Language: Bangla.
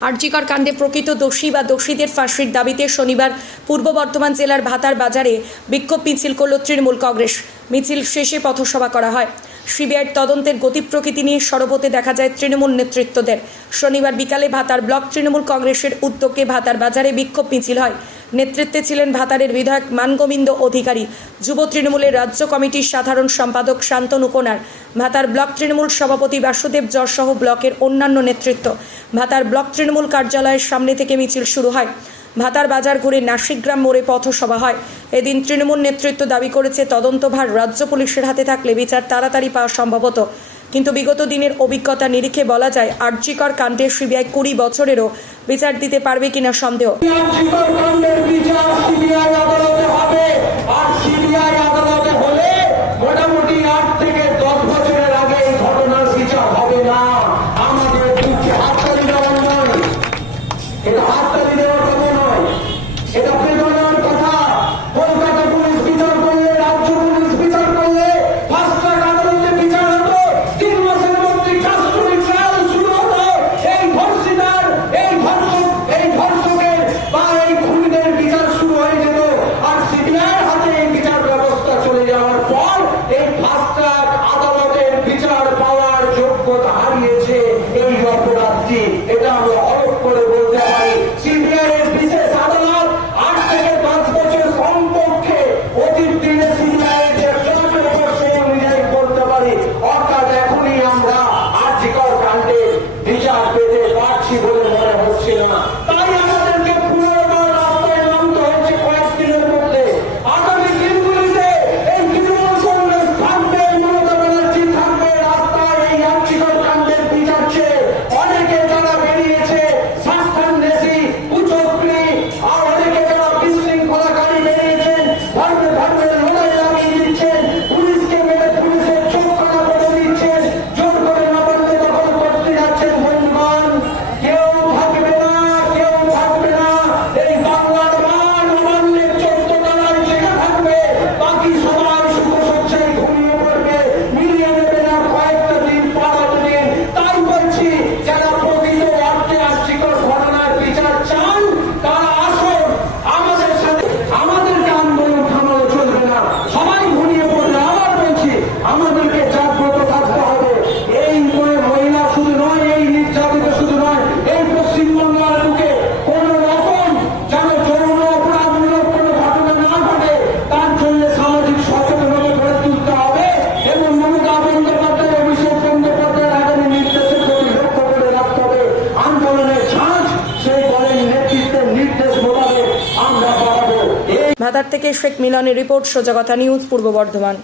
আরজিকর কাণ্ডে প্রকৃত দোষী বা দোষীদের ফাঁসির দাবিতে শনিবার পূর্ব বর্ধমান জেলার ভাতার বাজারে বিক্ষোভ মিছিল করল তৃণমূল কংগ্রেস। মিছিল শেষে পথসভা করা হয়। সিবিআইয়ের তদন্তের গতি প্রকৃতি নিয়ে সরব হতে দেখা যায় তৃণমূল নেতৃত্বদের। শনিবার বিকালে ভাতার ব্লক তৃণমূল কংগ্রেসের উদ্যোগে ভাতার বাজারে বিক্ষোভ মিছিল হয়। নেতৃত্বে ছিলেন ভাতারের বিধায়ক মানগোবিন্দ অধিকারী, যুব তৃণমূলের রাজ্য কমিটির সাধারণ সম্পাদক শান্তনু কোনার, ভাতার ব্লক তৃণমূল সভাপতি বাসুদেব জর সহ ব্লকের অন্যান্য নেতৃত্ব। ভাতার ব্লক তৃণমূল কার্যালয়ের সামনে থেকে মিছিল শুরু হয়। ভাতার বাজার ঘুরে নাসিকগ্রাম মোড়ে পথসভা হয়। এদিন তৃণমূল নেতৃত্ব দাবি করেছে তদন্তভার রাজ্য পুলিশের হাতে থাকলে বিচার তাড়াতাড়ি পাওয়া সম্ভব হতো। কিন্তু বিগত দিনের অভিজ্ঞতা নিরিখে বলা যায় আরজিকর কাণ্ডে সিবিআই 20 বছরেরও বিচার দিতে পারবে কিনা সন্দেহ। এটা আমরা অনেক করে বলতে পারি। সিবিআইয়ের বিশেষ আদালত 8 থেকে 5 বছর কমপক্ষে অতীত দিনে সিবিআইয়ের যে চলবে সেই অনুযায়ী করতে পারি। অর্থাৎ এখনই আমরা আরজিকর কাণ্ডে বিচার পেতে পারছি বলে মনে হচ্ছে না। তাই আমাদেরকে পুনর্বার রাস্তায় নামতে হয়েছে কয়েকদিনের মধ্যে। আগামী দিনগুলিতে এই তৃণমূল কংগ্রেস থাকবে, মমতা ব্যানার্জি থাকবে রাস্তায় এই আরজিকর কাণ্ডের বিচার চেয়ে। অনেকে যারা বেরিয়েছে স্বার্থান্বেষী, কুচক্রী, আর অনেকে যারা বিশৃঙ্খলাকারী বেরিয়েছেন, ধর্মে ধর্মে লড়াই লাগিয়ে দিচ্ছেন, পুলিশকে মেরে পুলিশের চোখ কানা করে দিচ্ছেন, জোর করে নবান্নে দখল করতে যাচ্ছেন। বন্ধুগণ, কেউ থাকবে না, কেউ থাকবে না। এই বাংলার মান নবান্নের 14 তলায় জেগে থাকবে, বাকি সবাই সুখসজ্জায় ঘুমিয়ে পড়বে, মিলিয়ে নেবে না কয়েকটা দিন পাড়ার দিন। তাই বলছি, যারা প্রকৃত অর্থে আর্থিকর ঘটনার বিচার চান তারা আসুন আমাদের সাথে। আমাদেরকে আন্দোলন থামানো চলবে না, সবাই ঘুমিয়ে পড়বে। আবার বলছি, আমাদেরকে জাগ্রত থাকতে হবে। এই মহিলা শুধু নয়, এই নির্যাতিত শুধু নয়, এই পশ্চিমবঙ্গের বুকে কোন রকম যেন যৌন অপরাধমূলক কোনো ঘটনা না ঘটে, তার জন্য সামাজিক সচেতনতা গড়ে তুলতে হবে এবং মমতা বন্দ্যোপাধ্যায়, অভিষেক বন্দ্যোপাধ্যায়ের আগামী নির্দেশের প্রতি লক্ষ্য করে রাখতে হবে। আন্দোলনের ঝাঁজ সেই দলের নেতৃত্বের নির্দেশ মোতাবেক আমরা বাড়াবো। ভাতার থেকে শেখ মিলনের রিপোর্ট, সোজা কথা নিউজ, পূর্ব বর্ধমান।